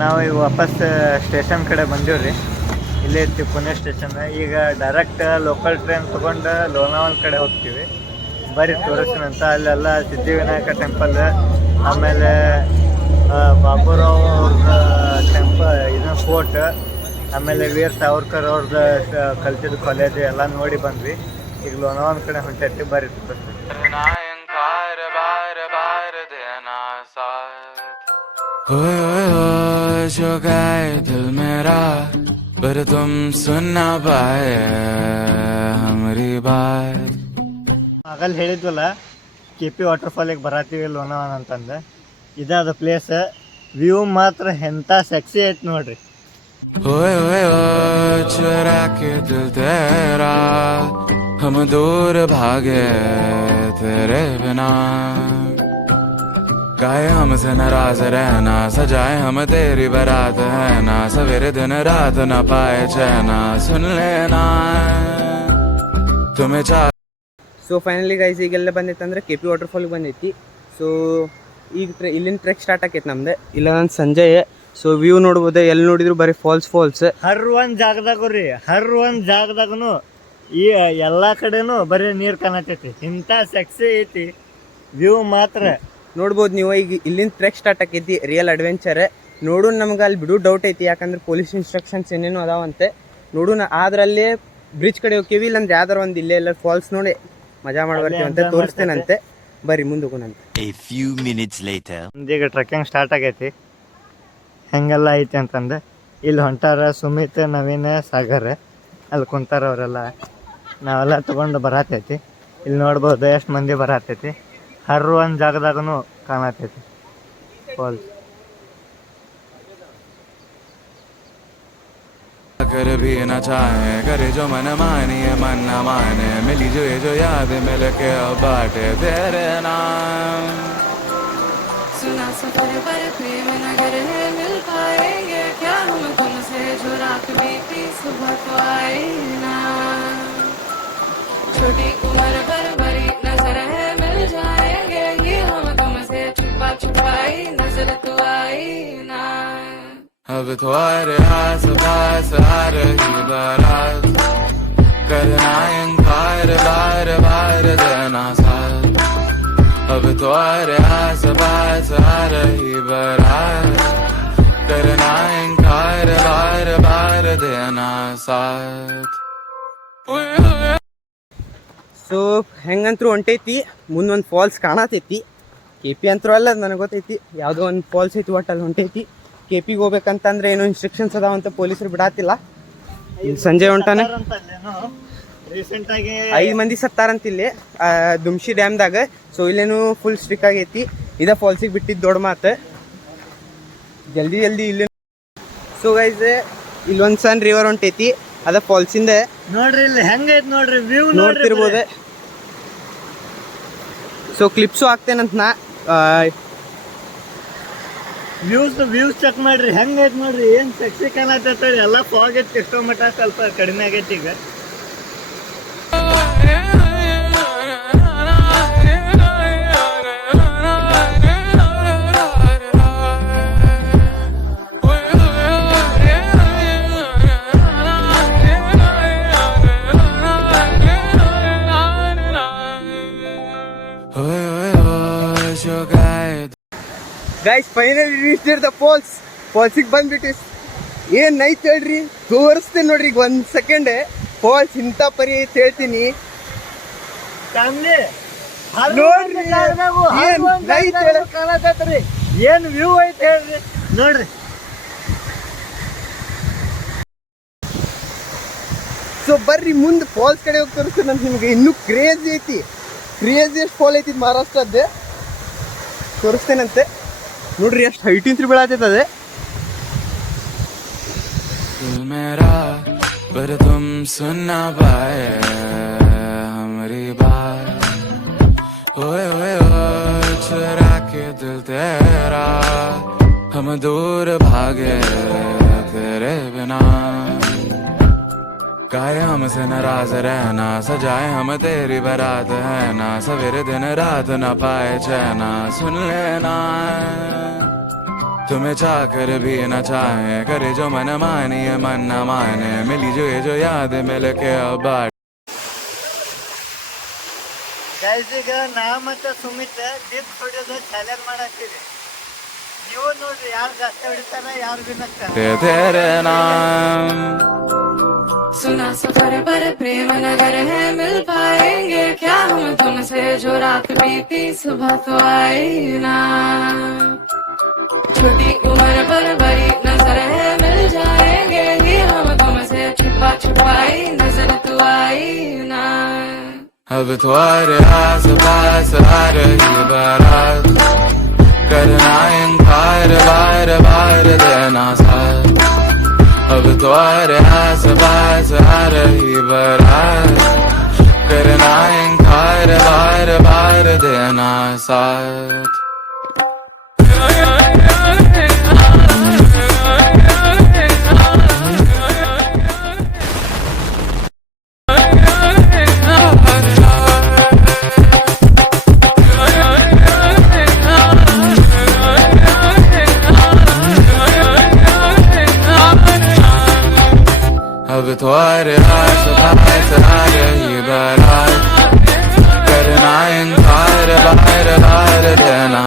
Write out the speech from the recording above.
ನಾವು ಈಗ ವಾಪಸ್ ಸ್ಟೇಷನ್ ಕಡೆ ಬಂದೀವ್ರಿ. ಇಲ್ಲೇ ಐತಿ ಪುಣೆ ಸ್ಟೇಷನ್. ಈಗ ಡೈರೆಕ್ಟ್ ಲೋಕಲ್ ಟ್ರೈನ್ ತೊಗೊಂಡು ಲೋನಾವಲ್ ಕಡೆ ಹೋಗ್ತೀವಿ. ಬರೀ ತೋರಿಸ್ತೀನಿ ಅಂತ. ಅಲ್ಲೆಲ್ಲ ಸಿದ್ಧಿವಿನಾಯಕ ಟೆಂಪಲ್, ಆಮೇಲೆ ಬಾಬುರಾವ್ ಅವ್ರದ್ದು ಇದನ್ನ ಫೋರ್ಟ್, ಆಮೇಲೆ ವೀರ್ ಸಾವರ್ಕರ್ ಅವ್ರದ್ದು ಕಲ್ತಿದ್ದ ಕಾಲೇಜ್ ಎಲ್ಲ ನೋಡಿ ಬಂದ್ವಿ. ಈಗ ಲೋನಾವಲ್ ಕಡೆ ಹೊಂಟೈತಿ. ಬರೀ ತೋರಿಸ್ತೀನಿ. जो गए दिल मेरा पर तुम सुन ना पाए हमारी बात. ಆಗಲ್ಲಿ ಹೇಳಿದ್ವಲ್ಲ KP ವಾಟರ್ಫಾಲಿಗೆ ಬರತ್ತೀವಿ ಲೋನಾವಲ್ ಅಂತಂದು. ಇದಾದ ಪ್ಲೇಸ್. ವ್ಯೂ ಮಾತ್ರ ಎಂಥ ಸೆಕ್ಸಿ ಐತೆ ನೋಡ್ರಿ. ओए ओए ओ चुरा के दिल तेरा हम दूर भागे तेरे बिना. गाए हमसे नाराज रहना, सजाए हम तेरी बारात है ना. सवेरे दिन रात न पाए चैना, सुन लेना तुम्हें चाह. ಸೊ ಫೈನಲಿ ಗೈಸ್ ಈಗೆಲ್ಲ ಬಂದೈತೆ ಕೆ ಪಿ ವಾಟರ್ಫಾಲ್ಗೆ ಬಂದೈತಿ. ಸೊ ಈಗ ಇಲ್ಲಿಂದ ಟ್ರೆಕ್ ಸ್ಟಾರ್ಟ್ ಆಕೈತೆ ನಮ್ದು. ಇಲ್ಲ ನಾನು ಸಂಜೆ. ಸೊ ವ್ಯೂ ನೋಡ್ಬೋದು, ಎಲ್ಲಿ ನೋಡಿದ್ರು ಬರೀ ಫಾಲ್ಸ್. ಹರ್ ಒಂದು ಜಾಗದಾಗೂ ರೀ, ಹರ್ ಒಂದು ಜಾಗದಾಗೂ ಈ ಎಲ್ಲ ಕಡೆನೂ ಬರೀ ನೀರು ಕಾಣತೈತಿ. ಇಂಥ ಸೆಕ್ಸಿ ಐತಿ ವ್ಯೂ ಮಾತ್ರ ನೋಡ್ಬೋದು ನೀವು. ಈಗ ಇಲ್ಲಿಂದ ಟ್ರೆಕ್ ಸ್ಟಾರ್ಟ್ ಆಕೈತಿ, ರಿಯಲ್ ಅಡ್ವೆಂಚರ್. ನೋಡೋಣ, ನಮ್ಗೆ ಅಲ್ಲಿ ಬಿಡು ಡೌಟ್ ಐತಿ, ಯಾಕಂದ್ರೆ ಪೊಲೀಸ್ ಇನ್ಸ್ಟ್ರಕ್ಷನ್ಸ್ ಏನೇನು ಅದಾವಂತೆ. ನೋಡೋಣ, ಆದ್ರಲ್ಲೇ ಬ್ರಿಡ್ಜ್ ಕಡೆ ಹೋಗ್ತೀವಿ, ಇಲ್ಲಾಂದ್ರೆ ಯಾವ್ದಾರು ಒಂದು ಇಲ್ಲೇ ಎಲ್ಲ ಫಾಲ್ಸ್ ನೋಡಿ ಮಜಾ ಮಾಡ್ಬರ್ತೀವಂತೆ. ತೋರಿಸ್ತೇನಂತೆ, ಬರ್ರಿ ಮುಂದೆ ಹೋಗೋಣಂತೆ. ಈಗ ಟ್ರೆಕ್ಕಿಂಗ್ ಸ್ಟಾರ್ಟ್ ಆಗೈತಿ. ಹೆಂಗೆಲ್ಲ ಐತಿ ಅಂತಂದು ಇಲ್ಲಿ ಹೊಂಟಾರ ಸುಮಿತ್, ನವೀನ್, ಸಾಗರ್ ಅಲ್ಲಿ ಕುಂತಾರ. ಅವರೆಲ್ಲ ನಾವೆಲ್ಲ ತೊಗೊಂಡು ಬರತೈತಿ. ಇಲ್ಲಿ ನೋಡ್ಬೋದು ಎಷ್ಟು ಮಂದಿ ಬರತೈತಿ. ಹರ್ ಒಂದು ಜಾಗದಾಗೂ ಕಾಣತೈತಿ ಫಾಲ್ಸ್. कर भी न चाहे करे जो मन मानिए मन न माने. मिली जो याद मिल के अब बाटे तेरे नाम. सुना सफर पर प्रेम नगर है, मिल पाएंगे क्या हम तुमसे जो रात बीती सुबह तो आए ना. छोटी उम्र पर बड़ी नजर है, मिल जाएंगे ये हम तुमसे छुपा छुपाई नजर तो आई ना. अब तुम्हारे आस पास आ रही बारात, करना इनकार बार बार देना साथ. अब तुम्हारे आस पास आ रही बारात, करना इनकार बार बार देना साथ. ಸೊ ಹೆಂಗಂತರೂ ಹೊಂಟೈತಿ. ಮುಂದೊಂದು ಫಾಲ್ಸ್ ಕಾಣತೈತಿ. KP ಅಂತರೂ ಅಲ್ಲ, ನನಗೆ ಗೊತ್ತೈತಿ ಯಾವುದೋ ಒಂದು ಫಾಲ್ಸ್ ಐತಿ. ಒಟ್ಟಲ್ಲಿ ಹೊಂಟೈತಿ. KPಗೆ ಹೋಗ್ಬೇಕಂತಂದ್ರೆ ಏನೋ ಇನ್ಸ್ಟ್ರಕ್ಷನ್ಸ್ ಅದಾವಂತ, ಪೊಲೀಸರು ಬಿಡಾತಿಲ್ಲ. ಇಲ್ಲಿ ಸಂಜೆ ಹೊಂಟಾನೆ. ರೀಸೆಂಟ್ ಆಗಿ 5 ಮಂದಿ ಸತ್ತಾರಂತ ಇಲ್ಲಿ ದುಮ್ಶಿ ಡ್ಯಾಮ್ದಾಗ. ಸೊ ಇಲ್ಲೇನು ಫುಲ್ ಸ್ಟ್ರಿಕ್ ಆಗೈತಿ. ಇದ ಫಾಲ್ಸಿಗೆ ಬಿಟ್ಟಿದ್ದು ದೊಡ್ಡ ಮಾತು. ಜಲ್ದಿ ಇಲ್ಲಿ. ಸೊ ಗೈಸ್ ಇಲ್ಲೊಂದು ಸಣ್ಣ ರಿವರ್ ಹೊಂಟೈತಿ, ಅದ ಫಾಲ್ಸಿಂದ ನೋಡ್ರಿ. ಇಲ್ಲಿ ಹೆಂಗೈತಿ ನೋಡ್ರಿ ವ್ಯೂ ನೋಡ್ತಿರ್ಬೋದು. ಸೊ ಕ್ಲಿಪ್ಸು ಹಾಕ್ತೇನಂತ ನಾ. ವ್ಯೂಸ್ ಚೆಕ್ ಮಾಡ್ರಿ, ಹೆಂಗೈತಿ ನೋಡ್ರಿ. ಏನ್ ಸೆಕ್ಸಿ ಕಾಣತೈತಿ. ಎಲ್ಲ ಫಾಗ್ ಐತಿ. ಎಷ್ಟೋ ಮಟ್ಟ ಸ್ವಲ್ಪ ಕಡಿಮೆ ಆಗೈತಿ ಈಗ. ಗೈಸ್ ಫೈನಲಿ ರೀಚ್ಡ್ ದ ಫಾಲ್ಸಿಗೆ ಬಂದ್ಬಿಟ್ಟು ಏನ್ ಐತೆ ಹೇಳ್ರಿ, ತೋರಿಸ್ತೇನೆ ನೋಡ್ರಿ. ಈಗ 1 ಸೆಕೆಂಡ್. ಫಾಲ್ಸ್ ಇಂಥ ಪರಿ ಐತೆ ಹೇಳ್ತೀನಿ ನೋಡ್ರಿ. ಏನ್ ವ್ಯೂ ಐತೆ ಹೇಳ್ರಿ ನೋಡ್ರಿ. ಸೊ ಬರ್ರಿ ಮುಂದೆ ಫಾಲ್ಸ್ ಕಡೆ ಹೋಗಿ ತೋರಿಸ್ತೇನೆ ಅಂತ ನಿಮ್ಗೆ. ಇನ್ನೂ ಕ್ರೇಜಿ ಐತಿ, ಕ್ರೇಜಿಯಸ್ಟ್ ಫಾಲ್ ಐತಿ ಮಹಾರಾಷ್ಟ್ರದ್ದೇ. ತೋರಿಸ್ತೇನಂತೆ ನೋಡ್ರಿ, ಎಷ್ಟು ಹೈಟಿಂತ್ರ ಬೀಳತೈತದೆ. मेरा पर तुम सुन ना पाए हमारी बात. ओए ओए ओ चुरा के दिल तेरा हम दूर भागे तेरे बिना. काहे हमसे नाराज रहना, सजाए हम तेरी बारात है ना, सवेरे दिन रात न पाए चैना, सुन लेना तुम्हें चाहकर भी न चाहे, करे जो मन मानिए मन न माने, मिली जो याद मिल के अब बाट ಗೈಸ್ ಈಗ ನಾ ಮತ್ತು ಸುಮಿತ್ ಡಿಪ್ ಹೊಡೆಯೋದು ಚಾಲೆಂಜ್ ಮಾಡತ್ತೀವಿ. ನೀವು ನೋಡ್ರಿ ಯಾರು ಜಾಸ್ತಿ ಹೊಡಿತಾರ ಯಾರು ಬಿನ್ನಕ್ತಾರ. तेरे नाम सुना सफर पर प्रेम नगर है, मिल पाएंगे क्या हम तुमसे, जो रात बीती सुबह तो आई ना, छोटी उम्र पर बड़ी नजर है, मिल जाएंगे ही हम तुमसे, छुपा छुपाई नजर तो आई ना, अब तुम्हारे आस पास आ रही बारात, करना इनकार बार बार देना साथ, अब तुम्हारे आस पास आ रही बारात, करना इनकार बार बार देना साथ. अब तुम्हारे आस पास आ रही बारात, करना इनकार बार बार देना